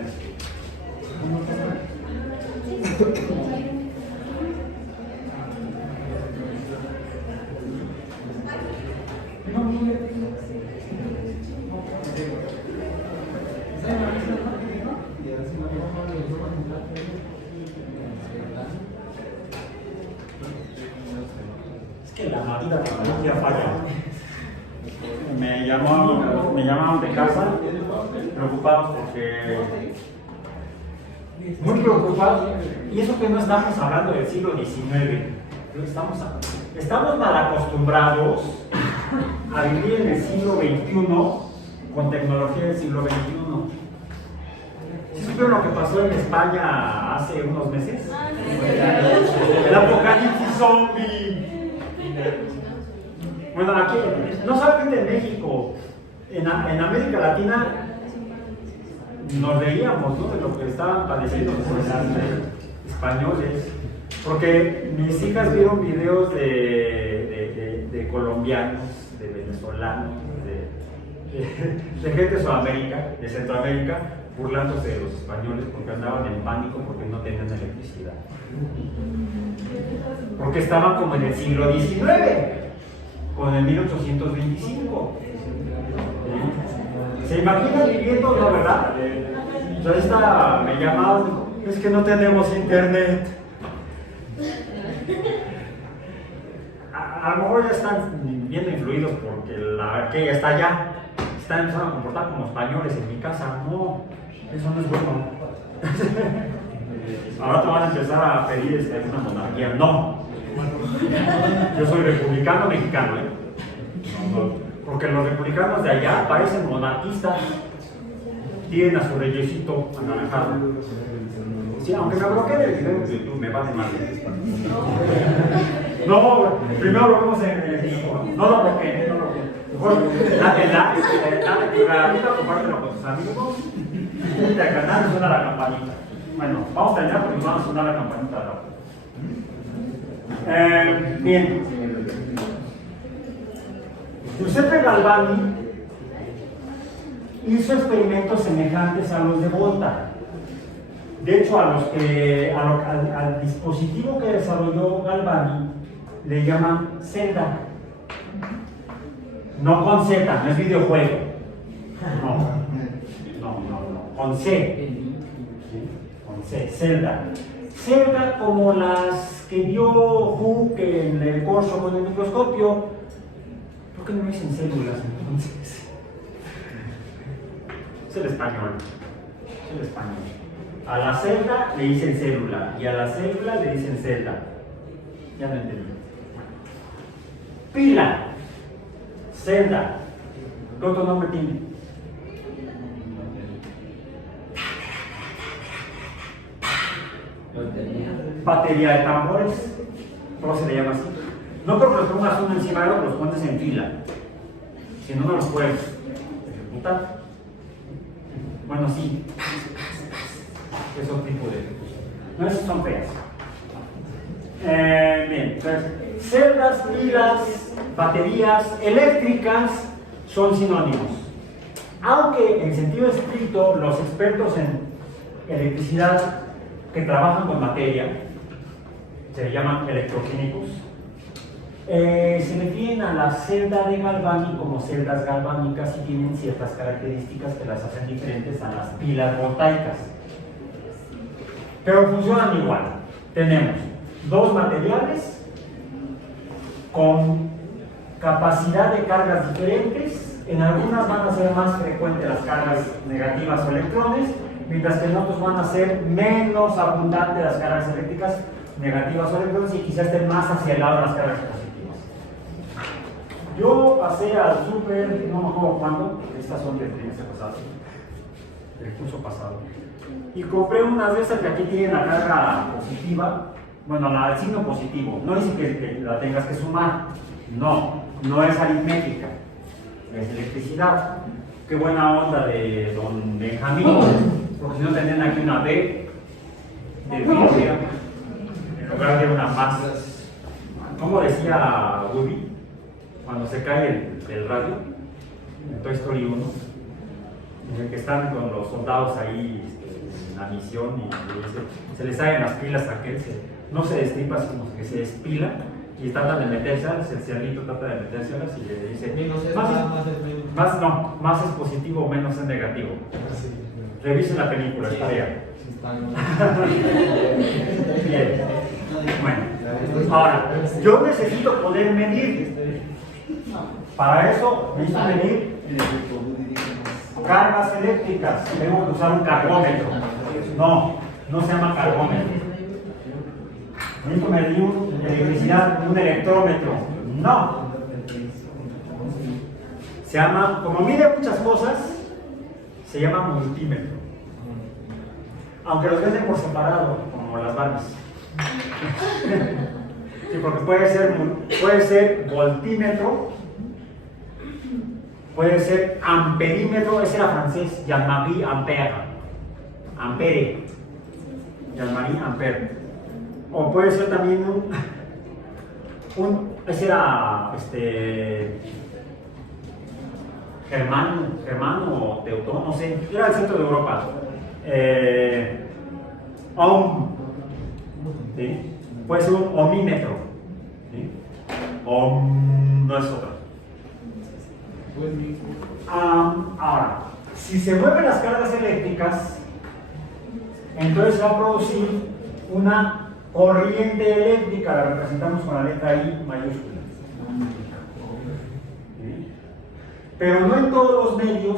Es que la maldita tecnología falla. Me llamaron de casa preocupados porque muy preocupados, y eso que no estamos hablando del siglo XIX, estamos mal acostumbrados a vivir en el siglo XXI con tecnología del siglo XXI. ¿Sí supieron lo que pasó en España hace unos meses? El apocalipsis zombie. Bueno, aquí, no solamente en México, en América Latina nos reíamos, ¿no?, de lo que estaban padeciendo los españoles, porque mis hijas vieron videos de colombianos, de venezolanos, de gente de Sudamérica, de Centroamérica, burlándose de los españoles porque andaban en pánico porque no tenían electricidad, porque estaban como en el siglo XIX, con el 1825. ¿Se imaginan viviendo, la verdad? Yo me llamaba, es que no tenemos internet. A lo mejor ya están viendo influidos porque la que está allá. Están empezando a comportar como españoles en mi casa. No, eso no es bueno. Ahora te van a empezar a pedir una monarquía. No. Yo soy republicano mexicano, ¿eh? No, porque los republicanos de allá parecen monarquistas. Tienen a su reyesito anaranjado. Sí, aunque me bloqueen el video de YouTube, me vale mal. No, primero lo vemos en el video. No lo bloqueen, no lo bloqueen. Mejor dale like, dale clic, compártelo con tus amigos. Suscríbete al canal y suena la campanita. Bueno, vamos a terminar porque nos van a sonar la campanita rápido. Bien. Giuseppe Galvani hizo experimentos semejantes a los de Volta. De hecho, al dispositivo que desarrolló Galvani le llaman Zelda. No con Z, no es videojuego. No, con C. Con C, Zelda. Zelda como las que vio Hooke en el corso con el microscopio. ¿Por qué no me dicen células entonces? Es el español. Es el español. A la celda le dicen célula y a la célula le dicen celda. Ya lo entendí. Pila. Celda. ¿Qué otro nombre tiene? Batería de tambores. ¿Cómo se le llama así? No porque los pongas uno encima del otro, los pones en fila. Si no, no los puedes ejecutar. Bueno, sí. Esos tipos de ejecución. No, esos son feas. Bien, entonces, celdas, pilas, baterías eléctricas son sinónimos. Aunque en sentido estricto, los expertos en electricidad que trabajan con materia se llaman electroquímicos. Se refieren a la celda de Galvani como celdas galvánicas y tienen ciertas características que las hacen diferentes a las pilas voltaicas. Pero funcionan igual. Tenemos dos materiales con capacidad de cargas diferentes. En algunas van a ser más frecuentes las cargas negativas o electrones, mientras que en otros van a ser menos abundantes las cargas eléctricas negativas o electrones y quizás estén más hacia el lado de las cargas positivas. Yo pasé al súper, no me acuerdo cuándo, estas son del trimestre pasado, del curso pasado, y compré unas de esas que aquí tienen la carga positiva, bueno, el signo positivo. No dice que la tengas que sumar, no es aritmética, es electricidad. Qué buena onda de don Benjamín, porque si no tendrían aquí una B de física en lugar de una más. ¿Cómo decía Woody cuando se cae el radio en Toy Story 1? En el que están con los soldados ahí en la misión y se les salen las pilas a aquel, no se destripa, sino que se despila y trata de metérselas, el cerdito trata de metérselas y le dice más es positivo, menos es negativo. Revisen la película, está bien. Bien. Bueno, ahora, yo necesito poder medir. Para eso necesito medir cargas eléctricas. Tengo que usar un cargómetro. No se llama cargómetro. Necesito medir electricidad, un electrómetro. No. Se llama, como mide muchas cosas, se llama multímetro. Aunque los venden por separado, como las Barbies. Sí, porque puede ser voltímetro, puede ser amperímetro, ese era francés, Jean-Marie Ampère. Ampere. Jean-Marie Ampère. O puede ser también ese era germano o teutón, no sé, era del centro de Europa. Ohm, ¿sí? Puede ser un ohmímetro, ¿sí? Ohm no es otra. Ahora, si se mueven las cargas eléctricas, entonces se va a producir una corriente eléctrica, la representamos con la letra I mayúscula. Pero no en todos los medios,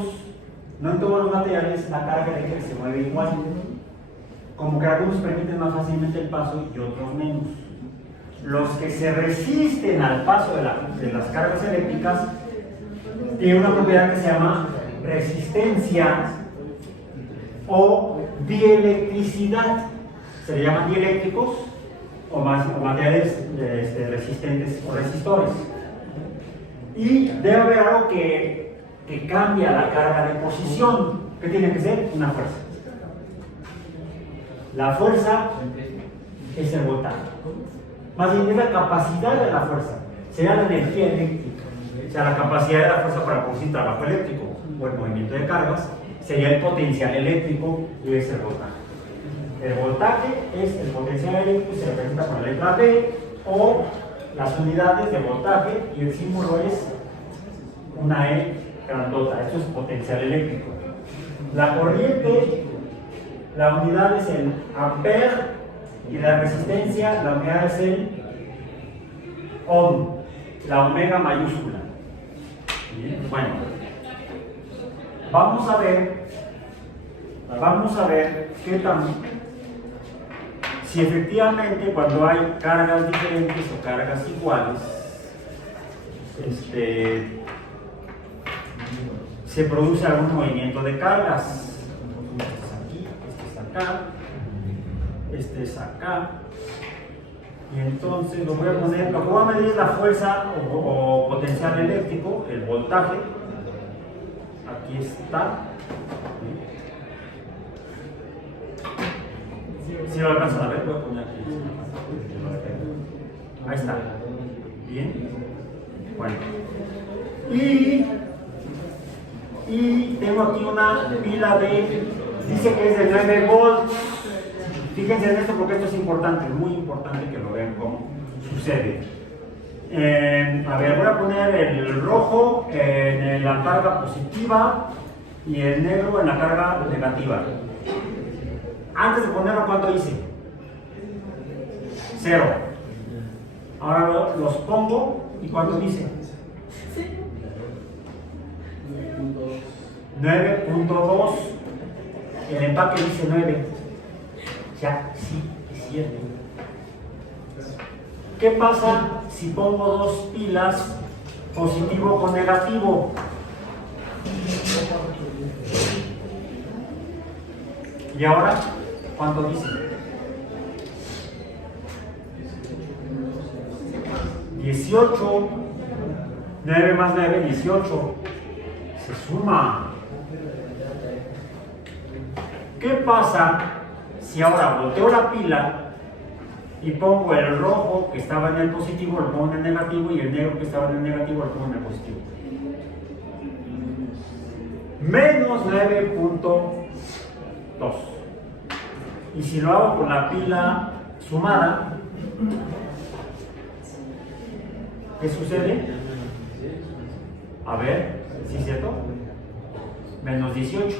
no en todos los materiales, la carga eléctrica se mueve igual. Como que algunos permiten más fácilmente el paso y otros menos. Los que se resisten al paso de las cargas eléctricas tienen una propiedad que se llama resistencia o dielectricidad. Se le llaman dieléctricos o materiales resistentes o resistores. Y debe haber algo que cambia la carga de posición. ¿Qué tiene que ser? Una fuerza. La fuerza es el voltaje. Más bien es la capacidad de la fuerza. Será la energía eléctrica. O sea, la capacidad de la fuerza para producir trabajo eléctrico o el movimiento de cargas sería el potencial eléctrico y es el voltaje. El voltaje es el potencial eléctrico, se representa con la letra B o las unidades de voltaje y el símbolo es una E grandota. Esto es potencial eléctrico. La corriente, la unidad es el ampere y la resistencia, la unidad es el ohm, la omega mayúscula. Bueno, vamos a ver qué tan, si efectivamente cuando hay cargas diferentes o cargas iguales, se produce algún movimiento de cargas. Este es aquí, este es acá, este es acá. Y entonces lo voy a poner, lo que voy a medir es la fuerza o potencial eléctrico, el voltaje. Aquí está. Si lo alcanzan a ver, voy a poner aquí. Ahí está. Bien. Bueno. Y tengo aquí una pila dice que es de 9 volts. Fíjense en esto porque esto es importante, es muy importante que lo vean cómo sucede. A ver, voy a poner el rojo en la carga positiva y el negro en la carga negativa. Antes de ponerlo, ¿cuánto hice? 0. Ahora los pongo y ¿cuánto dice? 9.2. El empaque dice 9. Ya, sí, es cierto. ¿Qué pasa si pongo dos pilas, positivo con negativo? ¿Y ahora cuánto dice? 18. 9 más 9, 18. Se suma. ¿Qué pasa si ahora volteo la pila y pongo el rojo que estaba en el positivo, lo pongo en el negativo, y el negro que estaba en el negativo, lo pongo en el positivo? Menos 9.2. Y si lo hago con la pila sumada, ¿qué sucede? A ver, ¿sí es cierto? Menos 18.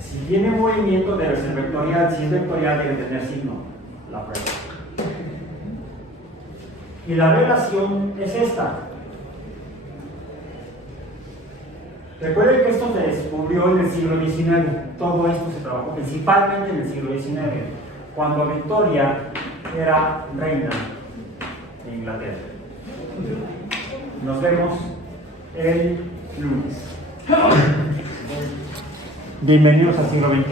Si tiene movimiento debe ser vectorial, si es vectorial debe tener signo, la prueba. Y la relación es esta. Recuerden que esto se descubrió en el siglo XIX, todo esto se trabajó principalmente en el siglo XIX, cuando Victoria era reina de Inglaterra. Nos vemos el lunes. Bienvenidos al siglo XXI.